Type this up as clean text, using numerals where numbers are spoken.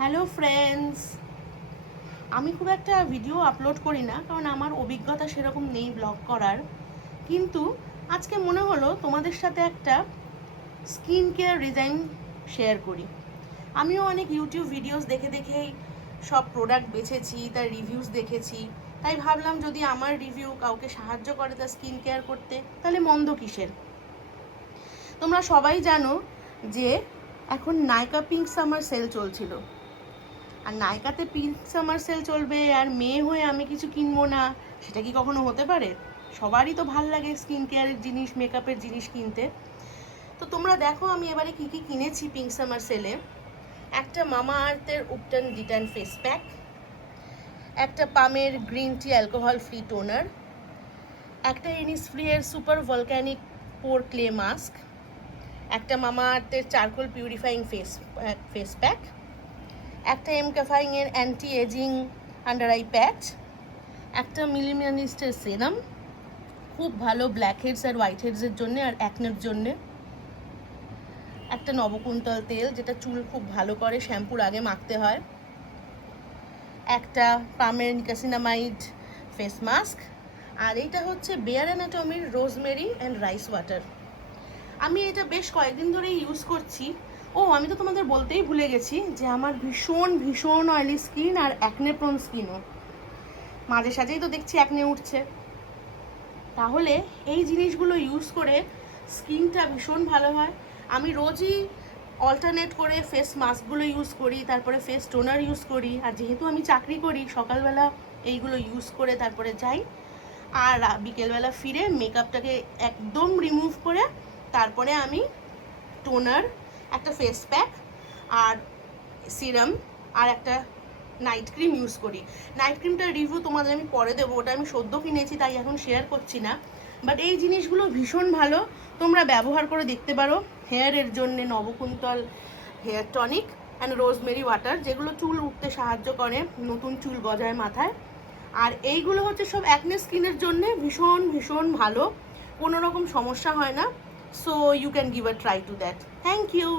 Hello friends, আমি খুব একটা ভিডিও আপলোড করি না, কারণ আমার অভিজ্ঞতা সেরকম নেই ব্লগ করার। কিন্তু আজকে মনে হলো তোমাদের সাথে একটা স্কিন কেয়ার ডিজাইন শেয়ার করি। আমিও অনেক ইউটিউব ভিডিওস দেখে দেখেই সব প্রোডাক্ট বেছেছি, তার রিভিউস দেখেছি। তাই ভাবলাম যদি আমার রিভিউ কাউকে সাহায্য করে তার স্কিন কেয়ার করতে, তাহলে মন্দ কিসের। তোমরা সবাই জানো যে এখন নাইকা পিঙ্ক সামার সেল চলছিল, আর নাইকাতে পিঙ্ক সামার সেল চলবে আর মেয়ে হয়ে আমি কিছু কিনবো না, সেটা কি কখনো হতে পারে? সবারই তো ভাল লাগে স্কিন কেয়ারের জিনিস, মেকআপের জিনিস কিনতে। তো তোমরা দেখো আমি এবারে কি কি কিনেছি পিঙ্ক সামার সেলে। একটা মামা আর্থের উপটান ডিটান ফেস প্যাক, একটা পামের green tea alcohol free toner, একটা ইনিসফ্রি-এর super volcanic pore clay mask, একটা মামা আর্থের চারকোল পিউরিফাইং ফেস প্যাক, একটা এমক্যাফাইংয়ের anti ageing under eye patch, একটা মিনিমালিস্টের সেরাম, খুব ভালো ব্ল্যাক হেডস আর হোয়াইট হেডসের জন্যে আর অ্যাকনের জন্যে, একটা নবকুন্তল তেল যেটা চুল খুব ভালো করে, শ্যাম্পুর আগে মাখতে হয়, একটা পামের নিকাসিনামাইড ফেস মাস্ক, আর এইটা হচ্ছে বেয়ার অ্যানাটমির রোজমেরি অ্যান্ড রাইস ওয়াটার। আমি এটা বেশ কয়েকদিন ধরেই ইউজ করছি। আমি তো তোমাদের বলতেই ভুলে গেছি যে আমার ভীষণ ভীষণ অয়েলি স্কিন আর অ্যাকনে প্রোন স্কিনও। মাঝে সাঝেই তো দেখছি অ্যাকনে উঠছে। তাহলে এই জিনিসগুলো ইউজ করে স্কিনটা ভীষণ ভালো হয়। আমি রোজই অল্টারনেট করে ফেস মাস্কগুলো ইউজ করি, তারপরে ফেস টোনার ইউজ করি। আর যেহেতু আমি চাকরি করি, সকালবেলা এইগুলো ইউজ করে তারপরে যাই, আর বিকেলবেলা ফিরে মেকআপটাকে একদম রিমুভ করে তারপরে আমি টোনার, একটা ফেস প্যাক আর সিরাম আর একটা নাইট ক্রিম ইউজ করি। নাইট ক্রিমটার রিভিউ তোমাদের আমি পরে দেবো, ওটা আমি সদ্য কিনেছি তাই এখন শেয়ার করছি না। বাট এই জিনিসগুলো ভীষণ ভালো, তোমরা ব্যবহার করে দেখতে পারো। হেয়ারের জন্যে Nabakuntal hair tonic and rosemary water, যেগুলো চুল উঠতে সাহায্য করে, নতুন চুল গজায় মাথায়। আর এইগুলো হচ্ছে সব অ্যাকনে স্কিনের জন্যে ভীষণ ভীষণ ভালো, কোনো রকম সমস্যা হয় না। So you can give a try to that. Thank you.